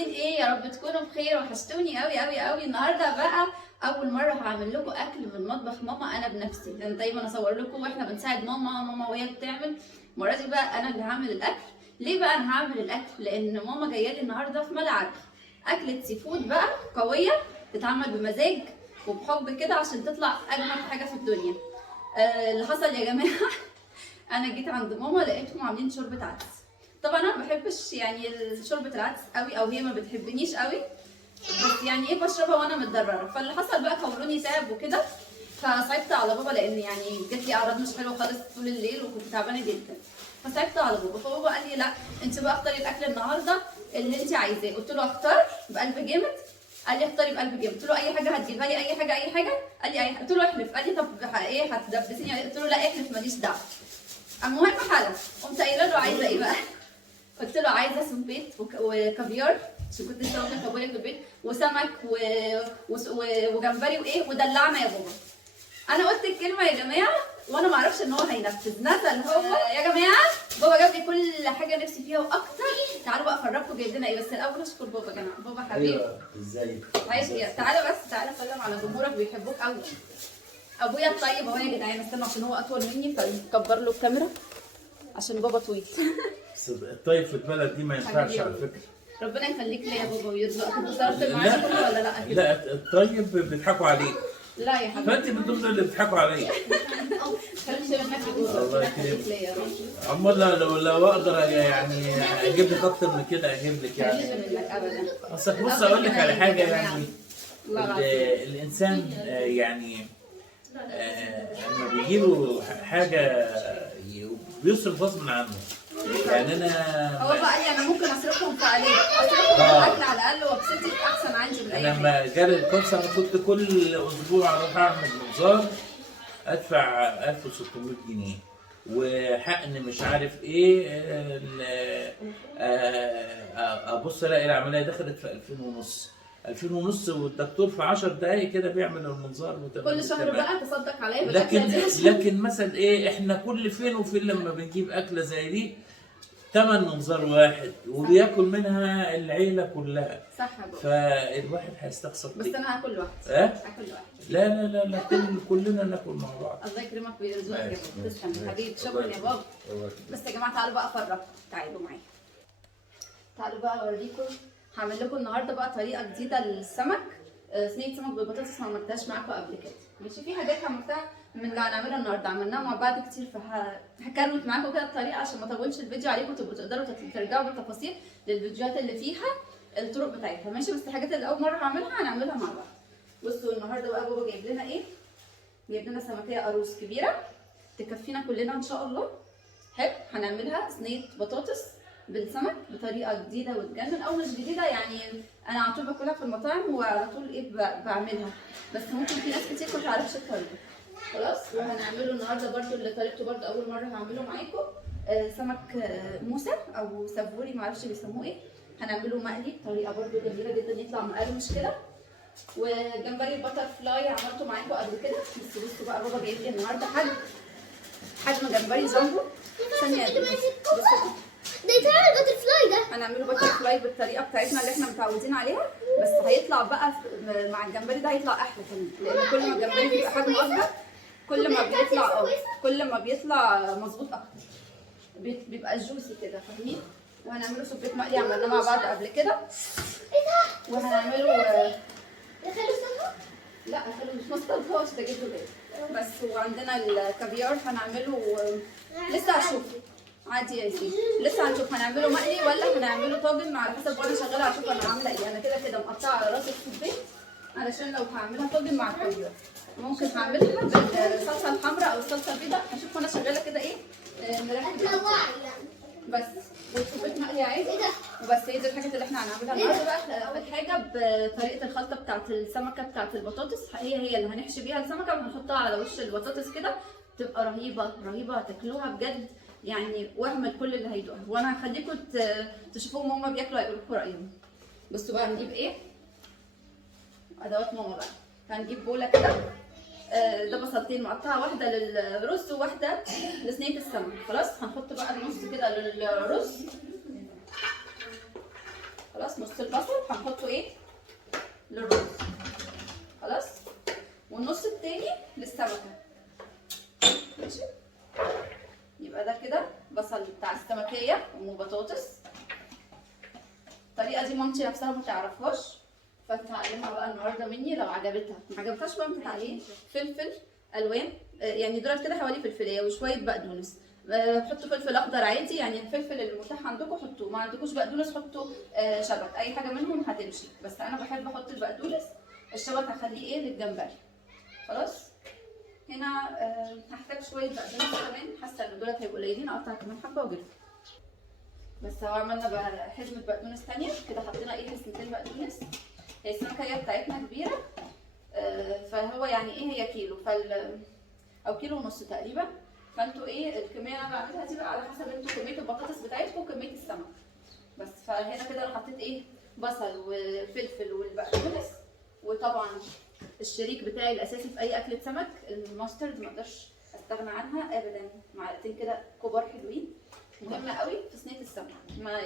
عاملين ايه؟ يا رب تكونوا بخير، وحشتوني قوي قوي قوي. النهارده بقى اول مره هعمل لكم اكل من مطبخ ماما انا بنفسي، لان دايما اصور لكم واحنا بنساعد ماما وهي بتعمل. المره دي بقى انا اللي هعمل الاكل. ليه بقى انا هعمل الاكل؟ لان ماما جايه لي النهارده في ملعب اكله سي فود بقى قويه، تتعمل بمزاج وبحب كده عشان تطلع اجمل حاجه في الدنيا. اللي حصل يا جماعه انا جيت عند ماما لقيتهم عاملين شوربه عدس. طبعا انا ما بحبش يعني شوربه العدس قوي، او هي ما بتحبنيش قوي، بس يعني ايه بشربها وانا متضرره. فاللي حصل بقى قولوني تعب وكده، فصعبت على بابا لان يعني جات لي اعراض مش حلوه خالص طول الليل وكنت تعبانه جدا. فصعبت على بابا، فبابا قال لي لا انت بقى اختاري الاكل النهارده اللي انت عايزاه. قلت له اختار بقلب جامد. قال لي اختاري بقلب جامد. قلت له اي حاجه هتجيبها لي، اي حاجه اي حاجه. قال لي اي حاجه. قلت له احلف. قال لي طب ايه هتدبسيني عليه؟ قلت له لا احلف ماليش دعوه. المهم حلف. قمت قايله له عايزه ايه بقى؟ قلت له عايزه سبيت وكافيار عشان كنت لسه واكله كابوريا في البيت، وسمك وجمبري وايه، ودلعنا يا بابا. انا قلت الكلمه يا جماعه وانا ما اعرفش ان هو هينفذ. نزل هو يا جماعه، بابا جاب لي كل حاجه نفسي فيها واكتر. تعالوا بقى افرجكم جايب لنا ايه، بس الاول اشكر بابا يا جماعه. بابا حبيبي. ايوه ازيك؟ عايش يا تعالى بس، تعالى سلم على جمهورك بيحبوك قوي. ابويا الطيب اهو يا جدعان. استنوا عشان هو اطول مني فنكبر له الكاميرا عشان بابا طويل. الطيب في البلد دي ما ينفعش على فكره. ربنا يخليك ليا يا بابا ويرزقك. انت ضربت المعاش كله ولا لا؟ لا الطيب بيضحكوا عليه. لا يا حبيبي، فانت من ضمن اللي بيضحكوا عليه. خليش منك يقول ربنا يخليك ليا يا رب. امال لو اقدر يعني اجيب لك اكتر من كده اجيب لك خليش يعني. منك ابدا. اصل بص اقول لك على حاجه يعني. الله العظيم. الانسان يعني لما بيجيله حاجه بيصرف غصب عنه. يعني هو بقى قال لي انا ممكن اصرفهم في عليك، اصرفهم في الاكل على الاقل وابسطك احسن عندي من اي حاجه. لما جالي الكورس انا كنت كل اسبوع اروح اعمل منظار ادفع 1600 جنيه وحقن مش عارف ايه. ابص الاقي العمليه دخلت في 2000 ونص. 2000 ونص والدكتور في 10 دقائق كده بيعمل المنظار كل شهر بقى تصدق عليا لكن مثلا ايه، احنا كل فين وفين لما بنجيب اكله زي دي تمن منظار واحد وبياكل منها العيله كلها. صح يا بابا. فالواحد هيستخسر. بس انا هاكل لوحدي. هاكل لوحدي. لا لا لا لا كلنا ناكل مع بعض. الله يكرمك ويرزقك يا بابا. تسلم يا حبيبي، شكرا يا بابا. بس يا جماعه تعالوا بقى افرجكم، تعالوا معايا. تعالوا بقى اوريكم. هعمل لكم النهارده بقى طريقه جديده للسمك. صينيه سمك بالبطاطس ما عملتهاش معاكم قبل كده. ماشي، في حاجات عملتها من اللي هنعملها النهارده عملناها مع بعض كتير، فهكروت معاكم كده الطريقه عشان ما اطولش الفيديو عليكم، تبقوا تقدروا ترجعوا بالتفاصيل للفيديوهات اللي فيها الطرق بتاعتها. ماشي، بس الحاجات اللي اول مره هعملها هنعملها مع بعض. بصوا النهارده بقى بابا جايب لنا ايه؟ جايب لنا سمكيه قاروص كبيره تكفينا كلنا ان شاء الله. حلو، هنعملها صينيه بطاطس بالسمك بطريقه جديده وتجنن، او مش جديده يعني، انا على طول باكلها في المطاعم وعلى طول ايه بعملها، بس ممكن في ناس كتير ما تعرفش الطريقه. خلاص، وهنعمله النهارده برده اللي طريقته برده اول مره هعمله معاكم. سمك موسى او سافوري ما اعرفش بيسموه ايه. هنعمله مقلي بطريقه برده جميله جدا يطلع مقرمش كده. وجمبري البتر فلاي عملته معاكم قبل كده، بس بصوا بقى بابا جايب لي النهارده حجم جمبري جامبو. ثانيه بصوا ده يتعمل باتر فلاي ده. هنعمله باتر فلاي بالطريقه بتاعتنا اللي احنا متعودين عليها، بس هيطلع بقى مع الجمبري ده هيطلع احلى كمان، لان كل ما الجمبري بيبقى حجمه اكبر كل ما بيطلع مظبوط اكتر، بيبقى جوسي كده، فاهمين؟ وهنعمله سبيت مقلي عملناه مع بعض قبل كده. ايه ده؟ وهنعمله دخلوا سمك؟ لا خلوا مش مصطلحوش ده جبته بالي. بس وعندنا الكافيار هنعمله لسه هشوف عادي يا سيدي، لسه هنشوف هنعمله مقلي ولا هنعمله طاجن على حسب وانا شغاله هشوف انا عامله ايه. انا كده مقطعه على راس السبيت علشان لو هعملها طاجن مع الكافيار ممكن هعملها بالصلصه الحمراء او الصلصه البيضاء، هشوف وانا شغاله كده ايه مركزه بس. والسبيت مقلي عادي وبس. هي دي الحاجات اللي احنا هنعملها النهارده. بقى اول حاجه بطريقه الخلطه بتاعه السمكه بتاعه البطاطس، هي اللي هنحشي بيها السمكه وهنحطها على وش البطاطس كده، تبقى رهيبه هتاكلوها بجد يعني، وهم الكل اللي هيدوقها. وانا هخليكم تشوفوهم هما بياكلوا هيقولوا لكم رايهم. بصوا بقى هنجيب ايه؟ ادوات ماما بقى. هنجيب بوله كده، ده بصلتين مقطعه، واحده للرز وواحده لصينيه السمك. خلاص، هنحط بقى النص كده للرز. خلاص نص البصل هنحطه ايه للرز، خلاص، والنص التاني للسمكه. ماشي، يبقى ده كده بصل بتاع السمكيه وبطاطس. الطريقه دي مامتي نفسها ما تعرفهاش، فتعلمها بقى النهارده مني. لو عجبتها ما عجبتهاش بقى انت عليه فلفل الوان، يعني دول كده حوالي فلفلايه وشويه بقدونس. حطوا فلفل اخضر عادي، يعني الفلفل اللي متاح عندكم حطوه، ما عندكوش بقدونس حطوا شبت، اي حاجه منهم هتمشي، بس انا بحب احط البقدونس. الشبت هخليه ايه للجمبري. خلاص، هنا هحتاج شويه بقدونس كمان، حاسه ان دول هيبقوا قليلين، اقطع كمان حبه واجيبهم. بس هو عملنا بقى حزمه بقدونس ثانيه كده، حطينا ايه حزمتين بقدونس. هي السمكه بتاعتنا كبيره، فهو يعني ايه هي كيلو او كيلو ونص تقريبا. فانتوا ايه الكميه اللي انا بعملها دي بقى على حسب انتوا كميه البطاطس بتاعتكم وكميه السمك بس. فهنا كده انا حطيت ايه بصل وفلفل والبقدونس، وطبعا الشريك بتاعي الاساسي في اي اكله سمك الماسترد، ما اقدرش استغنى عنها ابدا. معلقتين كده كبار حلوين، مهمه قوي في صينيه السمك. ما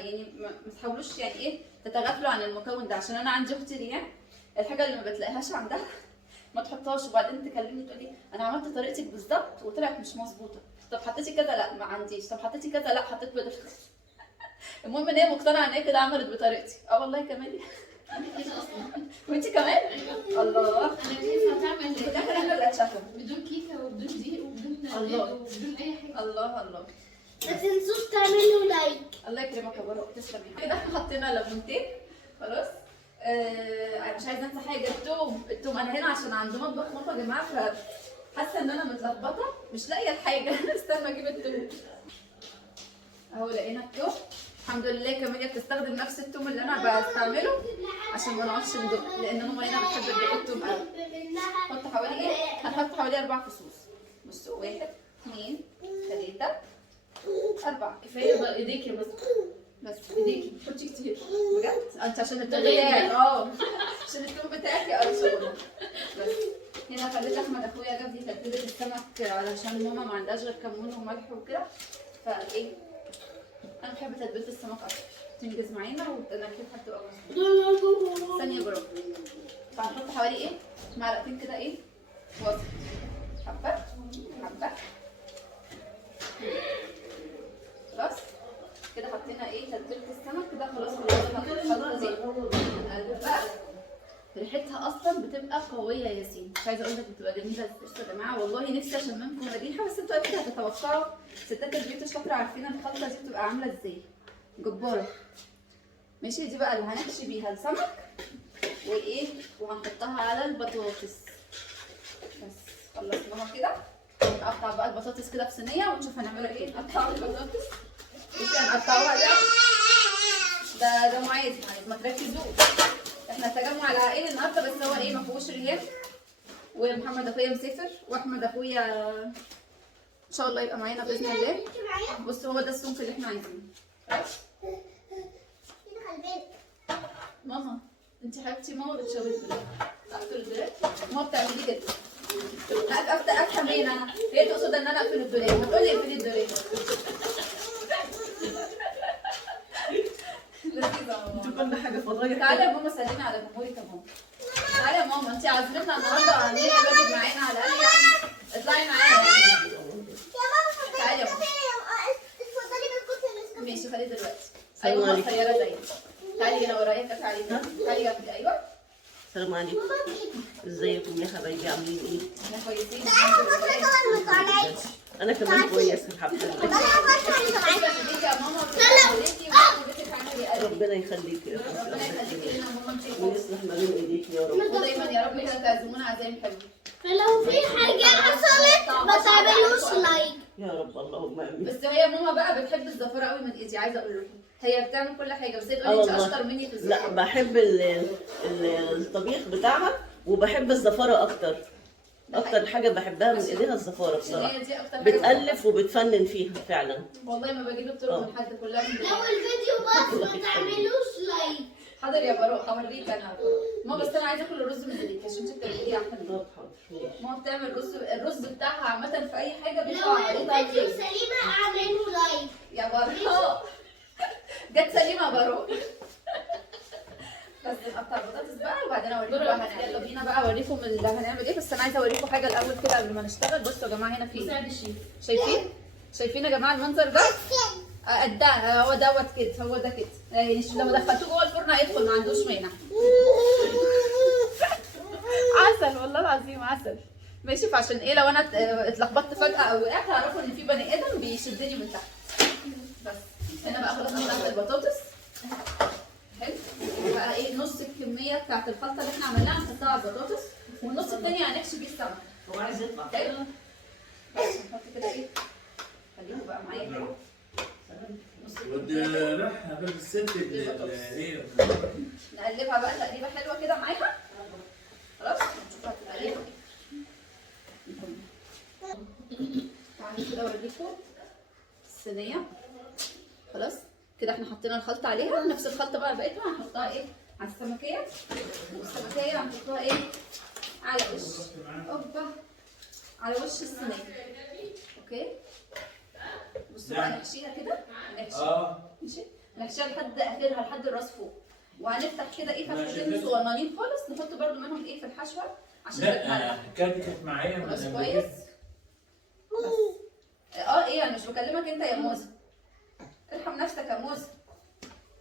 تحاولوش يعني ايه تتغافلوا عن المكون ده، عشان انا عندي اختي ريان الحاجه اللي ما بتلاقيهاش عندها ما تحطهاش، وبعدين تكلمني تقولي انا عملت طريقتك بالظبط وطلعت مش مظبوطه. طب حطيتي كذا؟ لا ما عنديش. طب حطيتي كذا؟ لا حطيت بدل. المهم ان هي مقتنعه ان هي كده عملت بطريقتي. والله كمان وانت كمان الله. انا كيف هتعمل في الاخر انا اللي اتشافى بدون كيكه وبدون دقيق وبدون الله. زيت وبدون اي حاجه. الله الله. ما تنسوش تعملوا لايك. الله يكرمك يا براء، تسلمي. كده احنا حطينا ليمونتين خلاص. مش عايزه انسى حاجه، التوم انا هنا عشان عند مطبخ ماما يا جماعه، فحاسه ان انا متلخبطه مش لاقيه الحاجه. استنى اجيب التوم. اهو لقينا التوم الحمد لله. كمان بتستخدم نفس التوم اللي انا بستعمله عشان ما نقعدش ندق، لان ماما هنا بتحب تدق التوم قوي. هنحط حوالي ايه؟ هنحط حوالي 4 فصوص. بصوا 1 2 3 4. كفايه بقى ايديكي بس ايديكي حطي كتير بجد انت عشان التوم بتاعك عشان التوم بتاعك يا شغل. بس هنا خليت احمد اخويا جاب لي تتبيله السمك علشان ماما ما عندهاش غير كمون وملح وكده، فايه انا بحب تتبيله السمك اكتر تنجز معانا ونكهتها بتبقى مظبوطه. ثانيه برافو. فهنحط حوالي ايه معلقتين كده ايه وسط، حبه حبه خلاص كده. حطينا ايه تتبيله السمك كده خلاص. الخلطه دي هنقلب بقى. ريحتها اصلا بتبقى قويه يا ياسين، مش عايزه اقول لك بتبقى جميله. بصوا يا جماعه والله نفسي اشممكم الريحه، بس انتوا اكيد هتتوقعوا ستات البيوت الشاطره عارفين الخلطه دي بتبقى عامله ازاي، جباره. ماشي، دي بقى اللي هنحشي بيها السمك وايه وهنحطها على البطاطس. بس خلصناها كده. نقطع بقى البطاطس كده في صينيه ونشوف هنعملها ايه. نقطع البطاطس مش هنقطعوها ده معاذ ما تركزوش. احنا تجمع العائلي النهارده، بس هو ايه ما فيهوش ريان، ومحمد اخويا مسافر، واحمد اخويا ان شاء الله يبقى معانا باذن الله. بصوا هو ده السمك اللي احنا عايزينه. ماما انت حبيبتي ماما بتشاور الدولاب. اقفل الدولاب ماما بتعملي كده. افهم مين انا؟ هي تقصد ان انا اقفل الدولاب، هتقولي اقفلي الدولاب. كل حاجه فضايح. تعالي يا ماما سلمي على جمهورك يا ماما. تعالي يا ماما انت عازمتنا النهارده وعاملين الواجب معانا على الاقل يعني اطلعي معانا يعني. تعالي يا ماما. ماشي خليه دلوقتي. ايوه ماما صغيره زيك. تعالي هنا ورايا كفي علينا. تعالي جنبي. ايوه السلام عليكم. ازيكم يا حبايبي عاملين ايه؟ احنا كويسين الحمد لله. انا كمان كويس الحمد لله. ربنا يخليكي يا رب. ربنا يخليكي لنا ماما انت ويصلح ما بين ايديك يا رب. ودايما يا رب كده تعزمونا عزايم حلوه. فلو في حاجة حصلت ما تعملوش لايك. يا رب اللهم امين. بس هي ماما بقى بتحب الزفاره قوي من ايدي، عايزه اقول لكم هي بتعمل كل حاجه، بس هي تقول لي انت اشطر مني في الزفاره. لا بحب الطبيخ بتاعها، وبحب الزفاره اكتر. اكتر حاجه بحبها من ايديها الزفاره بصراحه. هي دي اكتر حاجه بتألف وبتفنن فيها فعلا. والله ما بجيب الطرق من حد كلها من لو الفيديو بس ما تعملوش لايك. حاضر يا باروق هوريك انا. ماما بس انا عايزه اكل الرز من ايديك عشان انت بتعمليه احسن مني. طب حاضر ماشي. ماما بتعمل الرز بتاعها عامه في اي حاجه لو بيطلع عليه الفيديو طيب. سليمة اعملوا لايك. يا باروق جت سليمه يا باروق. بس نقطع البطاطس بقى وبعدين اوريكم بقى يلا بينا بقى اوريكم اللي هنعمل ايه. بس انا عايزه اوريكم حاجه الاول كده قبل ما نشتغل. بصوا يا جماعه هنا في مساعد الشيف. شايفين يا جماعه المنظر ده؟ ده هو دوت كده، هو ده كده يعني لو دخلتوه جوه الفرن هيدخل ما عندوش مانع. عسل والله العظيم عسل. ماشي، فعشان ايه لو انا اتلخبطت فجاه او وقعت هعرفوا ان في بني ادم بيشدني من تحت. بس هنا بقى خلاص قطعت البطاطس. حلو. بقى ايه نص الكميه بتاعت الخلطه اللي احنا عملناها هنحطها على البطاطس والنص الثاني هنحشي بيه السمك. هو عايز يطلع. حلو. بس نحط كده ايه، خليهم بقى معايا كده. ودي راح غير الست اللي هي نقلبها بقى تقليبه حلوه كده معاها. خلاص نشوفها تقليبه. تعالوا كده اوريكم الصينيه. خلاص كده احنا حطينا الخلطه عليها، نفس الخلطه بقى بقيتها هنحطها ايه على السمكيه، والسمكيه هنحطها ايه على وش اوبا على وش الصينيه. اوكي بصوا بقى نحشيها كده. ماشي نحشيها لحد اخرها لحد الراس فوق، وهنفتح كده ايه فتحتين صغننين خالص نحط برده منهم ايه في الحشوه عشان تتملح. لا كانت معايا خلاص كويس. ايه انا مش بكلمك انت يا موزه، ارحم نفسك يا موزه.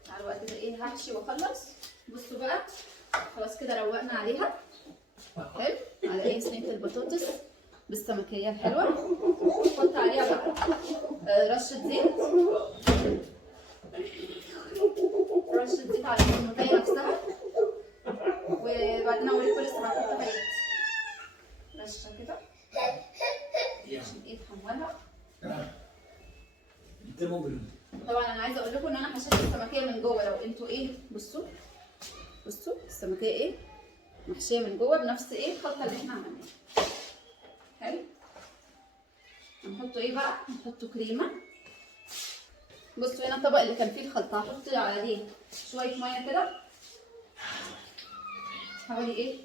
على الوقت ده ايه هحشي واخلص. بصوا بقى خلاص كده روقنا عليها. حلو. على ايه صينيه البطاطس بالسمكيه الحلوه. نحط عليها بقى رشه زيت، رشه زيت على السمكيه نفسها، وبعدين اوريكم لسه هنحط حاجات رشه كده عشان ايه تحمرها. طبعا انا عايزه اقول لكم ان انا حشيت السمكيه من جوه. لو انتوا ايه بصوا السمكيه ايه محشيه من جوه بنفس ايه الخلطه اللي احنا عملناها. حلو. هنحطوا ايه بقى؟ هنحطوا كريمه. بصوا هنا الطبق اللي كان فيه الخلطه هحط عليه شويه ميه كده، حوالي ايه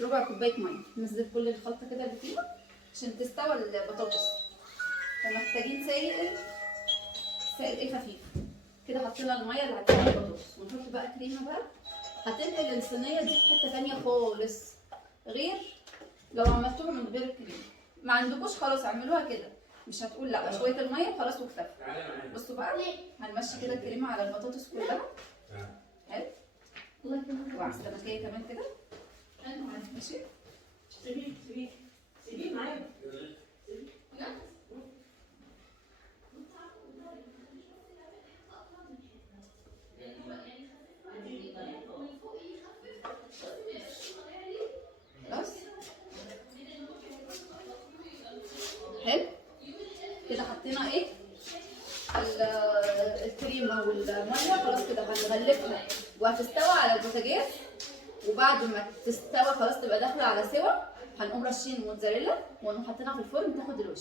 ربع كوبايه ميه. ننزل كل الخلطه كده اللي فيها عشان تستوى البطاطس، فمحتاجين سائل ايه خفيف كده. حطينا الميه اللي هتسوي البطاطس ونحط بقى كريمه بقى. هتنقل الصينيه دي في حته ثانيه خالص، غير لو عملتوها من غير الكريمه. ما عندكوش خلاص اعملوها كده، مش هتقول لا شويه الميه خلاص وكفايه. بصوا بقى هنمشي كده الكريمه على البطاطس كلها. حلو. وعلى السمكيه كمان كده. ماشي. سيبيه معايا. خلاص حلو كده حطينا ايه الكريمه والميه. خلاص كده هنغلفها وهتستوى على البوتاجاز. وبعد ما تستوى خلاص تبقى داخله على سوا هنقوم رشين موتزاريلا ونقوم حاطينها في الفرن تاخد الوش.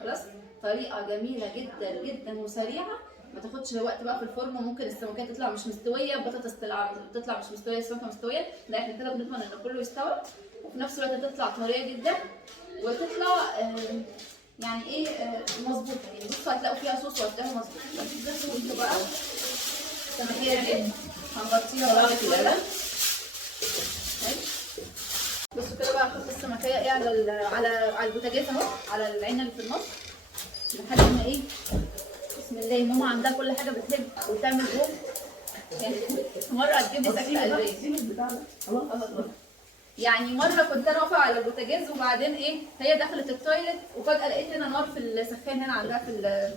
خلاص طريقه جميله جدا جدا وسريعه، ما تاخدش وقت بقى في الفرن. وممكن السمكيه تطلع مش مستويه، البطاطس تطلع مش مستويه، السمكه مستويه. لا احنا كده بنضمن ان كله يستوى وفي نفس الوقت تطلع طريه جدا وتطلع يعني ايه مظبوطه. يعني بصوا هتلاقوا فيها صوص وهتلاقوها مظبوطه. انتوا بقى السمكيه دي هنغطيها بقى كده. بصوا كده بقى هحط السمكيه ايه على البوتاجاز اهو، على العين اللي في النص لحد ما ايه بسم الله. ماما عندها كل حاجه بتحب وتعمل بوم. يعني مره هتجيب لي سكته قلبيه. يعني مره كنت انا واقفه على البوتاجاز وبعدين ايه هي دخلت التويلت وفجاه لقيت هنا نار في السخان هنا عندها في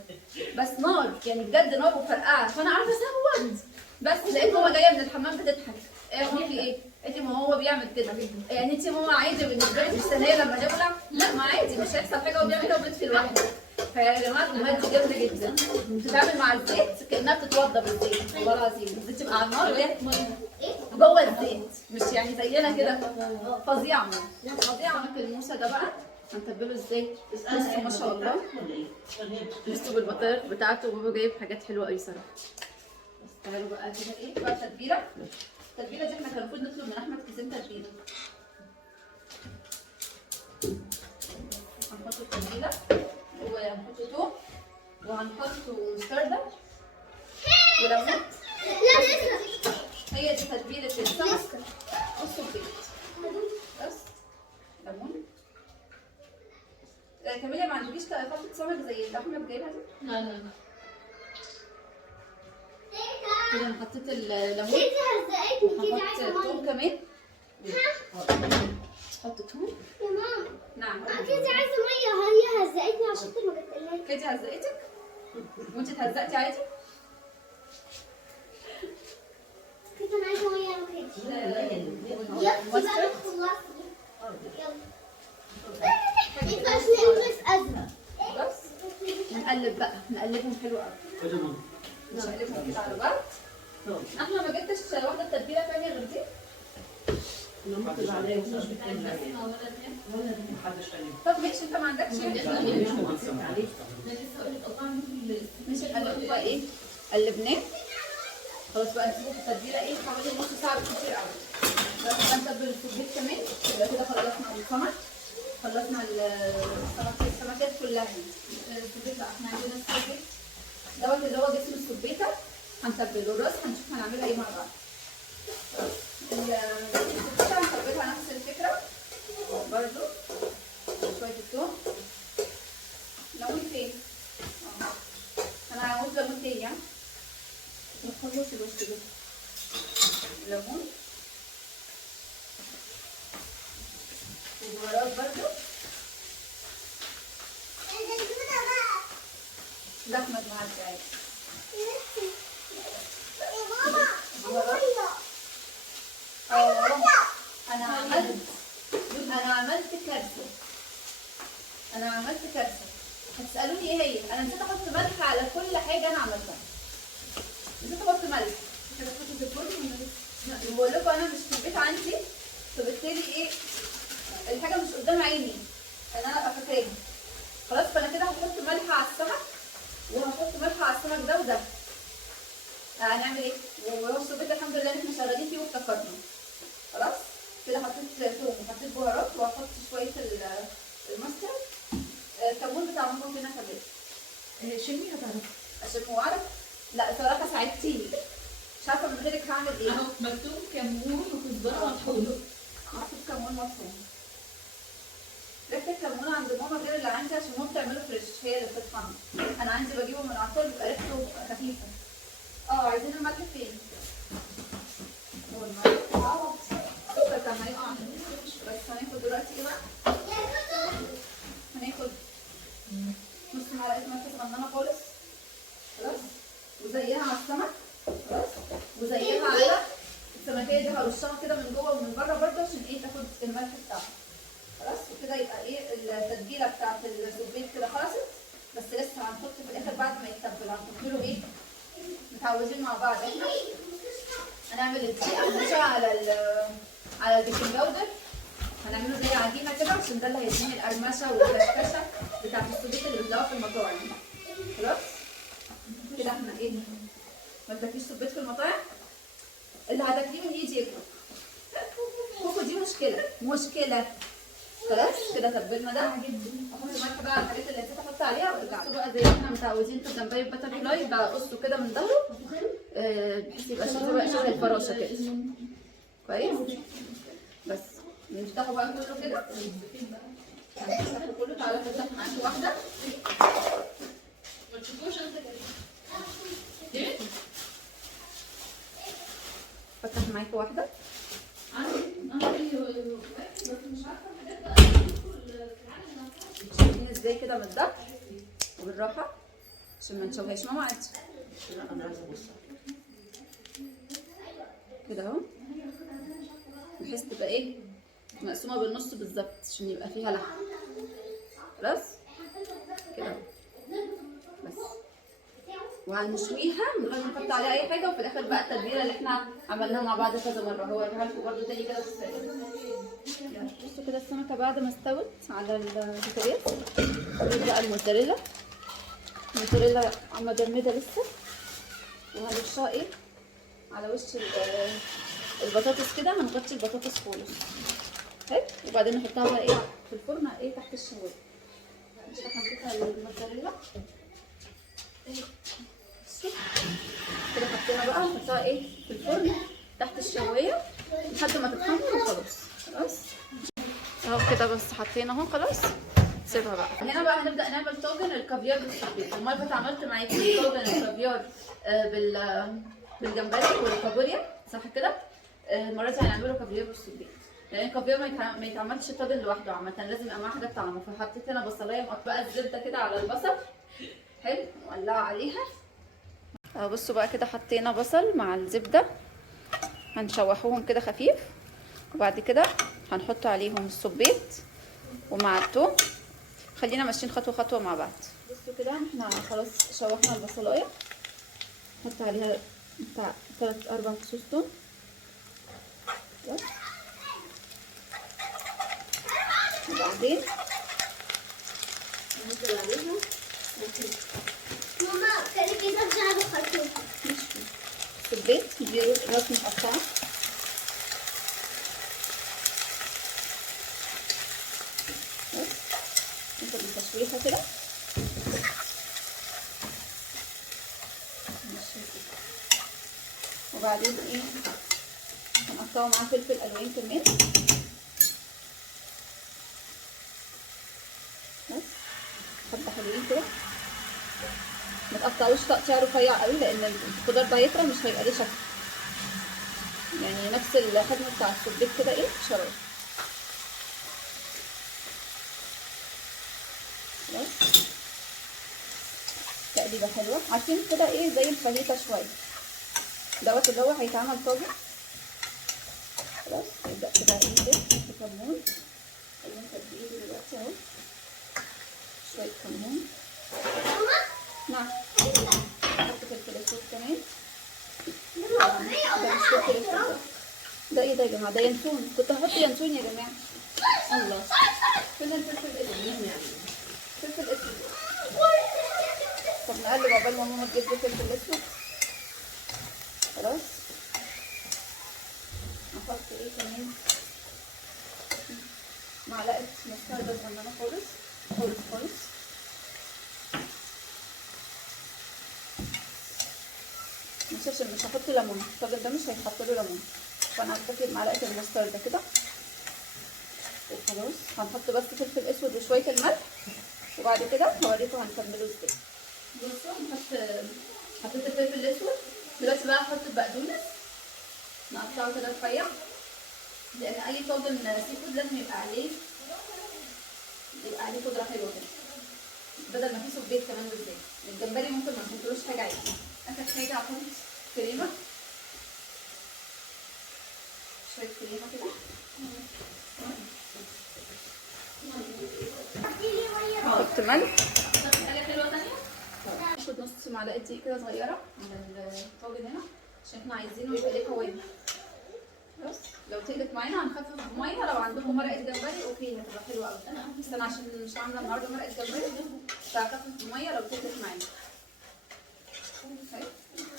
بس نار يعني بجد نار وفرقعه. فانا عارفه اسود بس لقيت ماما جايه من الحمام بتضحك. ايه هو في ايه؟ قلت ما هو بيعمل كده. يعني انت ماما عادي بالنسبه لك مستنيه لما نولع؟ لا ما عادي مش هيحصل حاجه هو بيعملها وبيطفي لوحده. فيا جماعه الامهات دي جامده جدا، بتتعامل مع الزيت كانها بتتوضى بالزيت. والله العظيم الزيت يبقى على النار وهي جوه الزيت مش يعني زينا كده. فظيعه فظيعه. الموسى ده بقى هنتبله ازاي؟ بصوا ما شاء الله بصوا بالبطارخ بتاعته وبابا جايب حاجات حلوه قوي صراحه. بس تعالوا بقى كده ايه بقى التتبيله دي احنا كان المفروض نطلب من احمد كيسين تتبيله. هنحط التتبيله وهنحط توم وهنحط مستردة وليمون. هي دي تتبيله السمك والسبيط. بس ليمون. كاميليا ما عندكيش خلطه سمك زي اللي احنا جايبها دي؟ لا لا لا. كده انا حطيت الليمون كيتي هزقتني كده وهحط عايزه توم ميه. كمان. حط توم. يا ماما نعم. كيتي عايزه ميه، هي هزقتني عشان كده ما جبتلهاش. كيتي هزقتك؟ وانت اتهزقتي عادي؟ كيتي انا عايزه ميه انا كيتي. يلا بقى ماسترد. خلصنا. يلا. انت عشان نلبس ازرق. بس نقلب بقى، نقلبهم حلو قوي. نقلبهم كده على بعض. احنا ما جبتش واحده تتبيله ثانيه غير دي. طب ماشي انت ما عندكش ماشي نقلبه بقى ايه؟ قلبناه خلاص بقى نسيبه في التتبيله ايه حوالي نص ساعه بالكتير قوي. بس بقى نتبل السبيط كمان. يبقى كده خلصنا السمك، خلصنا السمكات كلها. السبيط لا احنا عندنا السبيط دوت اللي هو جسم السبيطه هنتبله. الراس هنشوف هنعملها ايه مع بعض. السبيطه هنتبلها نفس الفكره برضو. شويه الثوم. ليمون فين؟ انا عاوز ليمون تاني ها. نخلص الوش ده. ليمون وبهارات برضو. لحمة معاك عادي. انا عملت كارثه. هتسالوني ايه هي؟ انا نسيت احط ملح على كل حاجه انا عملتها. نسيت احط ملح. بقول لكم انا مش في البيت عندي، فبالتالي ايه الحاجه مش قدام عيني انا ابقى فاكراها. خلاص فانا كده هحط ملح على السمك وهحط ملح على السمك ده وده. هنعمل ايه؟ وهو الصبيط الحمد لله احنا شغالين فيه وافتكرنا. خلاص كده حطيت ثوم وحطيت بهارات وهحط شويه الماسترد. الكمون بتاع ماما هنا كمان. شمي هتعرفي. عشان واعرف. لا صراحه ساعدتيني. مش عارفه من غيرك هعمل ايه. اهو مكتوب كمون وكزبره مطحونه. حطيت كمون مطحون. ريحه الكمون عند ماما غير اللي عندي عشان ماما بتعمله فريش، هي اللي بتطحنه. انا عندي بجيبه من العطار بيبقى ريحته خفيفه. عايزين الملح فين؟ هو الملح. بس هيقع. بس هناخد دلوقتي ايه بقى؟ هناخد نص معلقه ملح صغننه خالص. خلاص وزيها على السمك. خلاص وزيها على السمكيه دي هرشها كده من جوه ومن بره برده عشان ايه تاخد الملح بتاعها. خلاص وكده يبقى ايه التتبيله بتاعت السبيط كده خلصت. بس لسه هنحط في الاخر بعد ما يتبل هنحط له ايه؟ متعودين مع بعض احنا هنعمل الدقيق قرمشه على البيكنج باودر. هنعمله زي عجينه كده عشان ده اللي هيديني القرمشه والكشكشه بتاعت السبيط اللي بتلاقوها في المطاعم. خلاص كده احنا ايه؟ ما بتاكليش سبيط في المطاعم؟ اللي هتاكليه من ايدي ياكله. كوكو دي مشكله. خلاص كده تبلنا ده. احط ملح بقى على الحاجات اللي نسيت احط عليها وارجع بقى زي ما احنا متعودين في الجمبري باتر فلاي بقصه كده من ظهره بحيث يبقى شبه الفراشه كده. كويس؟ بس نفتحه بقى كله كده. هنفتحه كله. تعالى فتح معاكي واحده. ما تشوفوش انت كده. فتح معاكي واحده. بس مش عارفه الحاجات بقى شايفين ازاي كده من الظهر وبالراحه عشان ما نشوهاش. ماما عادي لا انا عايزه ابص كده اهو بحيث تبقى ايه مقسومه بالنص بالظبط عشان يبقى فيها لحم. خلاص كده اهو بس. وهنشويها من غير ما نحط عليها اي حاجه. وفي الاخر بقى التتبيله اللي احنا عملناها مع بعض كذا مره هوريها لكم برده تاني كده في السريع. بصوا كده السمكه بعد ما استوت على البوتاجاز. دي بقى الموتزاريلا مجمده لسه. وهنرشها ايه على وش البطاطس كده. هنغطي البطاطس خالص حلو. وبعدين نحطها بقى ايه في الفرن ايه تحت الشوايه. مش هنحطها الموتزاريلا كده حطينا بقى. نحطها ايه في الفرن تحت الشوايه لحد ما تتحمر وخلاص. خلاص اهو كده بس حطينا اهو خلاص. سيبها بقى. هنا بقى هنبدا نعمل طاجن الكافيار بالسبيط. المره اللي فاتت عملت معاكم طاجن الكافيار بالجمبري والكابوريا صح كده؟ المره دي هنعمله كافيار بالسبيط. لان الكافيار ما يتعملش طاجن لوحده عامه، لازم يبقى معاه حاجه طعمه. فحطيت هنا بصلايه مقطعه الزبده كده على البصل حلو مولعه عليها. بصوا بقى كده حطينا بصل مع الزبده هنشوحوهم كده خفيف، وبعد كده هنحط عليهم السبيط ومع الثوم. خلينا ماشيين خطوه خطوه مع بعض. بصوا كده احنا خلاص شوحنا البصلايه، نحط عليها بتاع 3-4 فصوص ثوم وبعدين ننزل عليها ماما كانت كده بشعر خرطوم. البيت دي راس متقطعه بس ناخد التشويحه كده وبعدين ايه هنقطعه معاه فلفل الوان كمان بس حبه حلوين كده. ما تقطعوش تقطيع رفيع قوي لان الخضار ده هيطرى مش هيبقى ليه شكل، يعني نفس الحجم بتاع السبيط كده ايه شرايح. خلاص تقليبه حلوه عشان كده ايه زي الفاهيتا شويه دوت اللي هو هيتعمل طاجن. خلاص يبدا كده ايه في كمون اللي انت بايده دلوقتي اهو شويه كمون. نعم حط فلفل اسود كمان. ده مش فلفل اسود ده ايه ده يا جماعه؟ ده ينسون. كنت هحط ينسون يا جماعه. الله فين الفلفل الاسود؟ فلفل اسود. طب نقلب عقبال ما ماما تجيب فلفل اسود. خلاص نحط ايه كمان؟ معلقه مستردة صغننه خالص خالص خالص. مش هحط ليمون، الطاجن ده مش هيتحط له ليمون، فانا هكتفي بمعلقه المستردة كده وخلاص. هنحط بس فلفل اسود وشويه الملح وبعد كده هوريكم هنكمله ازاي. بصوا حطيت الفلفل الاسود. دلوقتي بقى هحط البقدونس نقطعه كده رفيع لان اي طاجن سي فود لازم يبقى عليه خضره حلوه كده بدل ما فيه سبيط كمان بالذات. الجمبري ممكن ما نحطلوش حاجه عادي. اخر حاجه هحط كريمه شويه كريمه كده حط ملح. حاجه حلوه ثانيه هاخد نص معلقه دقيق كده صغيره على الطاجن هنا عشان احنا عايزينه يبقى ليه قوام. بس لو تقلت معانا هنخفف بميه. لو عندكم مرقه جمبري اوكي هتبقى حلوه قوي، بس انا عشان مش عامله النهارده مرقه جمبري فهخفف بميه لو تقلت معانا.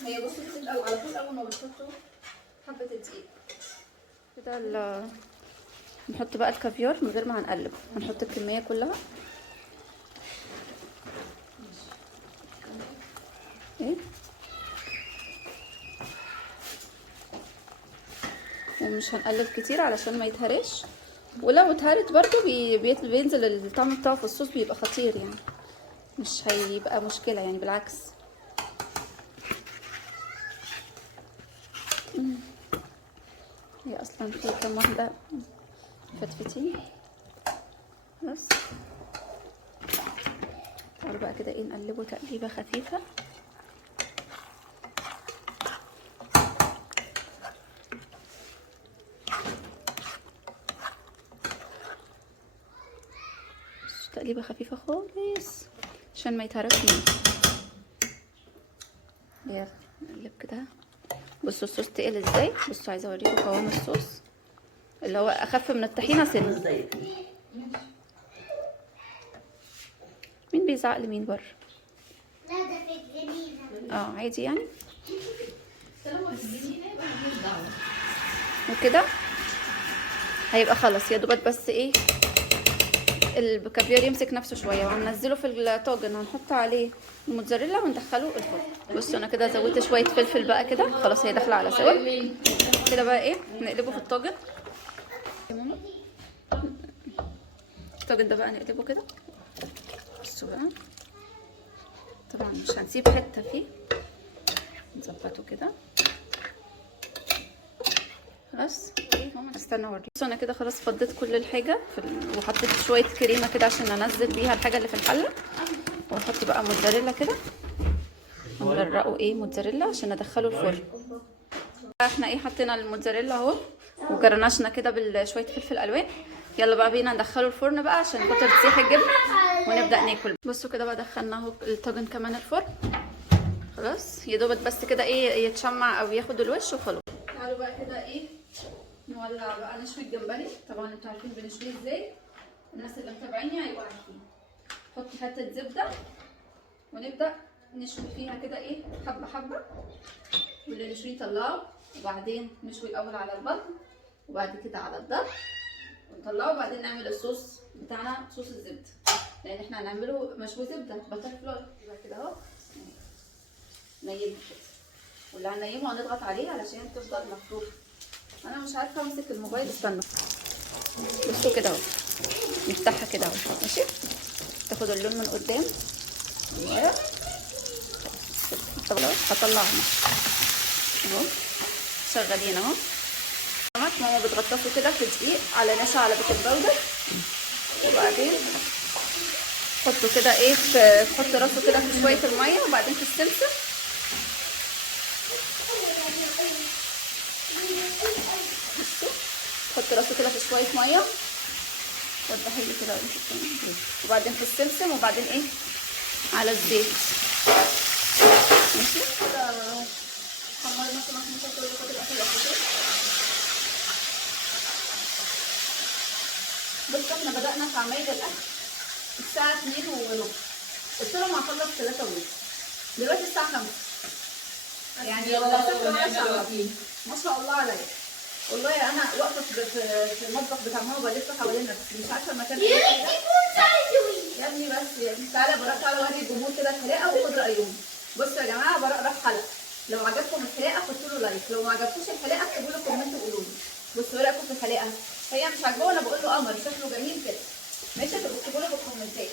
هي بصوا بتتقل على طول اول ما بتحطوا حبه الدقيق كده. نحط بقى الكافيار من غير ما هنقلب، هنحط الكميه كلها ايه ومش هنقلب كتير علشان ما يتهرش، ولو اتهرت برضو بينزل الطعم بتاعه في الصوص بيبقى خطير يعني مش هيبقى مشكله يعني بالعكس. هي اصلا في كام واحده فتفتين بس. تعالوا بقى كده ايه نقلبه تقليبه خفيفه. تقليبه خفيفه خالص عشان ما يتهرش مني. يلا نقلب كده. بصوا الصوص تقل ازاي. بصوا عايزه اوريكم قوام الصوص اللي هو اخف من الطحينه سنه. مين بيزعق لمين بره؟ لا ده في الجنينة. عادي يعني. طالما في الجنينه يبقى ماليش دعوه. وكده هيبقى خلاص يا دوبك بس ايه الكافيار يمسك نفسه شويه، وهننزله في الطاجن، هنحط عليه الموتزاريلا وندخله الفرن. بصوا انا كده زودت شويه فلفل بقى كده، خلاص هي داخله على سوا كده. بقى ايه، نقلبه في الطاجن يا ماما. الطاجن ده بقى نقلبه كده. بصوا بقى، طبعا مش هنسيب حته فيه، نظبطه كده خلاص. استنى اوريكم. بصوا انا كده خلاص فضيت كل الحاجه وحطيت شويه كريمه كده عشان انزل بيها الحاجه اللي في الحله، ونحط بقى موتزاريلا كده، ونغرقه ايه موتزاريلا عشان ندخله الفرن. احنا ايه حطينا الموتزاريلا اهو، وجرنشنا كده بشويه فلفل الوان. يلا بقى بينا ندخله الفرن بقى عشان خاطر تسيح الجبنه ونبدا ناكل. بصوا كده بقى دخلنا اهو الطاجن كمان الفرن خلاص، يا دوبك بس كده ايه يتشمع او ياخد الوش وخلاص. تعالوا بقى كده ايه نولع بقى نشوي الجمبري. طبعا انتوا عارفين بنشويه ازاي، الناس اللي متابعيني هيبقوا عارفين. نحط حته زبده ونبدا نشوي فيها كده ايه حبه حبه، واللي نشويه طلعه، وبعدين نشوي الاول على البطن وبعد كده على الظهر ونطلعه، وبعدين نعمل الصوص بتاعنا صوص الزبده، لان احنا هنعمله مشوي زبده بتر فلاي. يبقى كده اهو نيمه كده، واللي هنيمه هنضغط عليه علشان تفضل مفتوحه. انا مش عارفه امسك الموبايل، استنى. بصوا كده اهو، نفتحها كده اهو ماشي، تاخد اللون من قدام هطلعها اهو. شغالين اهو. ماما بتغطسه كده في دقيق على نشا على بيكنج باودر، وبعدين حطه كده ايه تحط راسه كده في شويه الميه، وبعدين في السمسم حط راسه كده في شويه ميه، وضحي لي كده وبعدين في السمسم، وبعدين ايه على الزيت ماشي كده. حمرنا طماطم كده تبقى حلوه كده. بصوا احنا بدأنا في عمايل الاكل الساعه 2:15، قلت لهم هخلص 3:30، دلوقتي الساعه 5 يعني ما شاء الله عليا. والله انا واقفه في المطبخ بتاع ماما بلف حوالين نفسي، مش عارفه المكان ايه يا ابني. بس يا ابني تعالى براء، تعالى وري الجمهور كده الحلاقه وخد رايهم. بصوا يا جماعه، براء راح حلقه، لو عجبكم الحلاقه حطوا له لايك، لو ما عجبكوش الحلاقه اكتبوا له كومنت وقولوا لي بصوا ايه رايكم في الحلاقه. هي مش عاجباه انا بقول له قمر شكله جميل كده ماشي، اكتبوا له في الكومنتات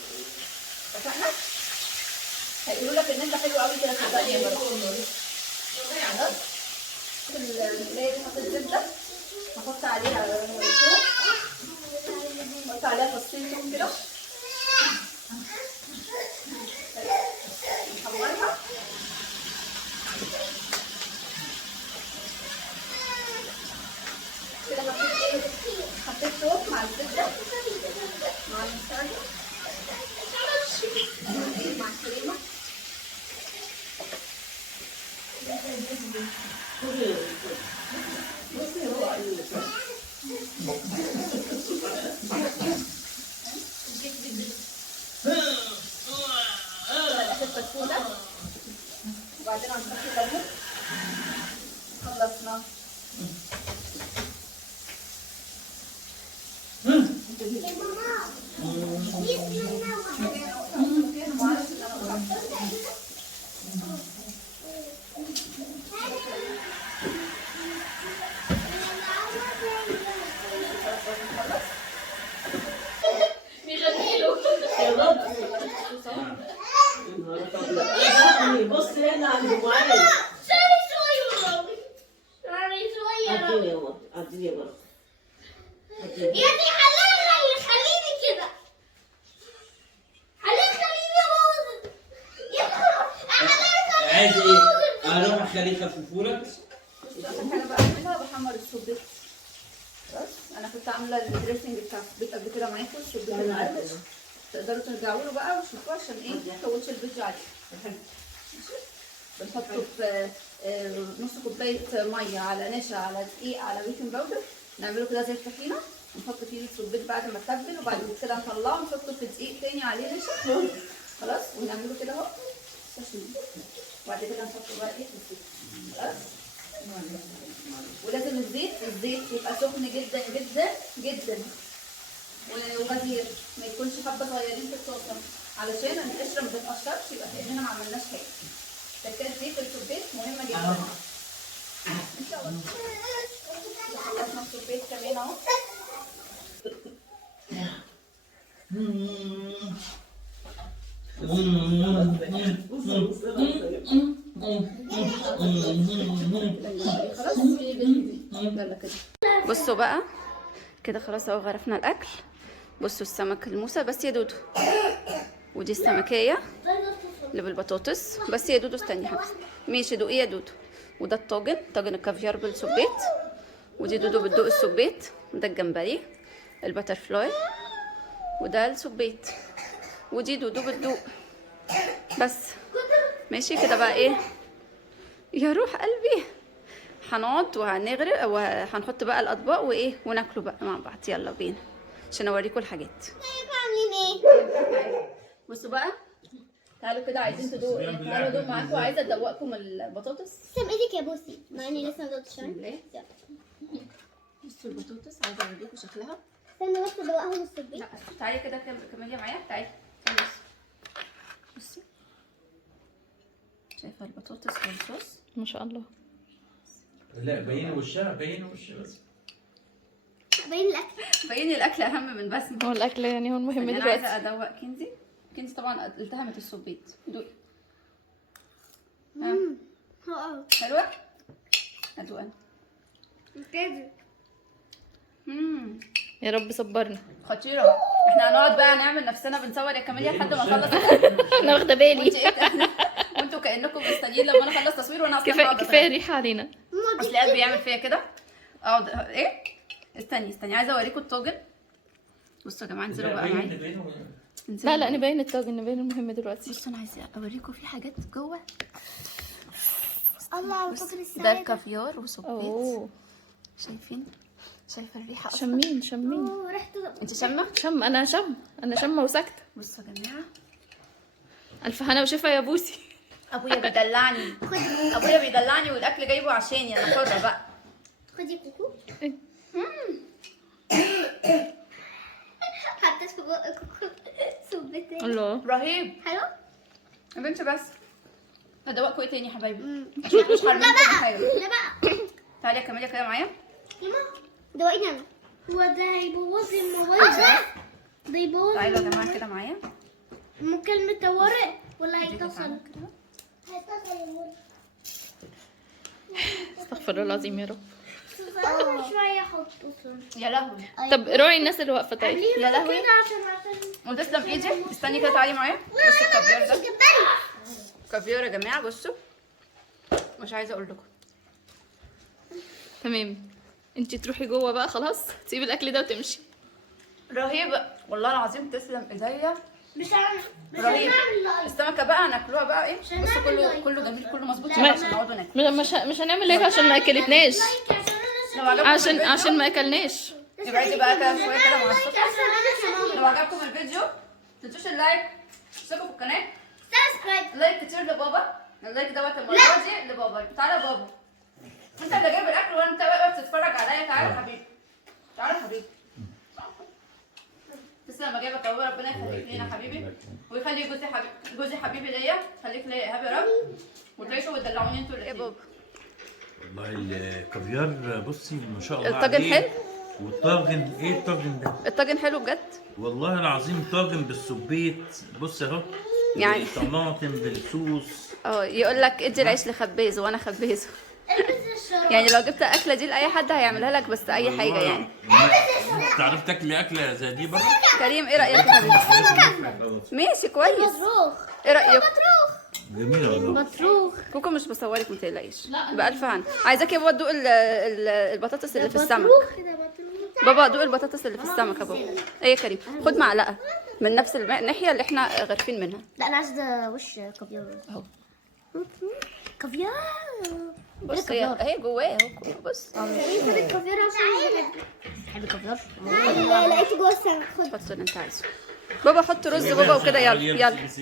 اتفقنا. هيقولوا لك ان انت حلو قوي كده صدقني يا براء. خلاص الملايه دي حطيت زبده، هحط عليها ثوم، هحط عليها فصين ثوم كده، نحورها كده. حطيت ثوم مع الزبده مع المستردة مع الكريمه. وبعدين هنحط الليمون. خلصنا. بص هنا عند معاذ. عديني يا بابا، عديني يا بابا. يعني خليني كده، خليني ابوظ. عايز ايه؟ اروح اخليه يخففهولك. اخر حاجه بقى اعملها بحمر السبيت. بس انا كنت عامله الدريسنج بتاع السبيت قبل كده معاكم، السبيت المقرمش، تقدروا ترجعوا له بقى وتشوفوه عشان ايه ما تطولش الفيديو عليه. ماشي. بنحطه في نص كوبايه ميه على نشا على دقيق على بيكنج باودر، نعمله كده زي الطحينه، نحط فيه السبيت بعد ما تتبل، وبعد كده نطلعه نحطه في دقيق تاني عليه نشا خلاص، ونعمله كده اهو وبعد كده نحطه بقى ايه في الزيت خلاص. ولازم الزيت يبقى سخن جدا جدا جدا، وغزير، ما يكونش حبه صغيرين في الطاسه علشان القشره ما تتقشرش، يبقى كاننا ما عملناش حاجه. التكات دي في السبيت مهمه جدا. ان شاء الله خلصنا السبيت كمان اهو. بصوا بقى كده خلاص اهو غرفنا الاكل. بصوا السمك الموسى بس يا دودو، ودي السمكيه اللي بالبطاطس بس يا دودو. استني يا حبيبتي، ماشي دوقي يا دودو. وده الطاجن، طاجن الكافيار بالسبيت. ودي دودو بتدوق السبيت. وده الجمبري البتر فلاي. وده السبيت. ودي دودو بتدوق بس. ماشي كده بقى ايه يا روح قلبي، هنقعد وهنغرق وهنحط بقى الاطباق وايه وناكله بقى مع بعض. يلا بينا عشان اوريكم الحاجات. عاملين ايه؟ بصوا بقى تعالوا كده، عايزين تدوقوا ايه؟ تعالوا ادوق معاكم. عايزه ادوقكم البطاطس. سم ايدك يا بوسي مع اني لسه ما دوقتش. بسم الله. بصوا البطاطس، عايزه اوريكم شكلها. استنى بس ادوقهم السبيت. لا تعالي كده كملي معايا. تعالي بصي، شايفه البطاطس والصوص ما شاء الله. لا باين وشها، باين وشها بس. باين الاكل. باين الاكل اهم من بسمه. هو الاكل يعني هو المهم انا دلوقتي. عايزه ادوق كنزي. كنزي طبعا التهمت السبيت. دوقي. حلوه. ادوق انا. يا رب صبرنا. خطيره. احنا هنقعد بقى نعمل نفسنا بنصور يا كاميليا لحد ما نخلص. انا واخده بالي. وانتوا كانكم مستنيين لما انا اخلص تصوير وانا اصلا كفايه كفايه ريحه علينا. اصل قلبي بيعمل فيا كده. اقعد ايه؟ استني عايزه اوريكم الطاجن. بصوا يا جماعه انزلوا بقى معايا. لا لا نبين الطاجن، نبين المهم دلوقتي. بصوا انا عايزه اوريكم في حاجات جوه. الله بص، طاجن ده السعادة. الكافيار وسبيت. اوه شايفين؟ شايفه الريحه اصلا؟ شمين. ريحته. انت شامه؟ انا شامه وساكته. بصوا يا جماعه، الف هنا وشفا يا بوسي. ابويا بيدلعني. ابويا بيدلعني والاكل جايبه عشاني انا حره بقى. خدي كوكو. إيه؟ حطيت في بقك كوكو سبيتين. الله رهيب حلو؟ يا بنتي. بس هدوقكوا ايه تاني يا حبايبي؟ مش لا حرمانكم بقى حاجه. لا بقى. تعالي يا كاميليا كده معايا. يما دوقيني انا. هو ده هيبوظ لي الموبايل ده يبوظ. تعالوا يا جماعه كده معايا. مكالمة طوارئ ولا تعالوا هيتصل؟ كده. استغفر الله العظيم يا رب. شوية حط يا لهوي طب راعي الناس اللي واقفه طيب. يا لهوي. كده عشان وتسلم ايدي. استني كده تعالي معايا. بصوا الكافيار ده. كافيار يا جماعه بصوا. مش عايزه اقول لكم. تمام انتي تروحي جوه بقى خلاص، تسيبي الاكل ده وتمشي. رهيبه والله العظيم. تسلم ايديا. مش هنعمل رهيب. لايك. السمكه بقى هناكلوها بقى ايه. بصوا هنعمل كله لايك. كله جميل كله مظبوط لا، عشان نقعدوا ناكل. مش هنعمل لايك عشان ما اكلتناش. لايك عشان انا لو عجبكم عشان الفيديو، عشان ما اكلناش. ابعدي بقى كده شويه كده مع الصوت. عشان انا لو عجبكم الفيديو متنسوش اللايك، اشتركوا في القناه. سبسكرايب. لايك كتير لبابا. اللايك دوت المره دي لبابا. تعالى يا بابا، انت اللي جايب الاكل وانت واقف تتفرج عليا. تعالى يا حبيبي، تعالى يا حبيبي. تسلم ما جايبك اهو. ربنا يخليك لينا حبيبي، ويخلي جوزي حبيبي ليا. خليك ليا يا ايهاب يا رب، وتعيشوا وتدلعوني انتوا الاثنين. يا بابا والله الكافيار بصي ما شاء الله الطاجن عليه. حلو؟ والطاجن ايه الطاجن ده؟ الطاجن حلو بجد. والله العظيم طاجن بالسبيت. بص اهو يعني طماطم بالصوص. يقول لك ادي العيش لخبازه وانا خبازه. البس الشراب. يعني لو جبت اكله دي لاي حد هيعملها لك، بس اي حاجه يعني. تعرف تاكلي اكله زي دي بره؟ كريم ايه رايك يا حبيبي؟ ماشي كويس. بطروخ. ايه رايك؟ بطروخ. جميله والله. بطروخ. كوكو مش بصورك ما تقلقيش. بألف هنا. عايزاك يا بابا تدوق البطاطس اللي في السمك. بطروخ كده بطروخ. بابا دوق البطاطس اللي في السمك يا بابا. ايه يا كريم، خد معلقه من نفس الناحيه اللي احنا غارفين منها. لا انا عايزه وش كافيار اهو كافيار. بص اهي جواه اهو. بص خد الكافيار عشان بحب الكافيار. لا لقيته جوه السمك. خد. حط اللي انت عايزه. بابا حط رز بابا وكده. يلا يلا. بس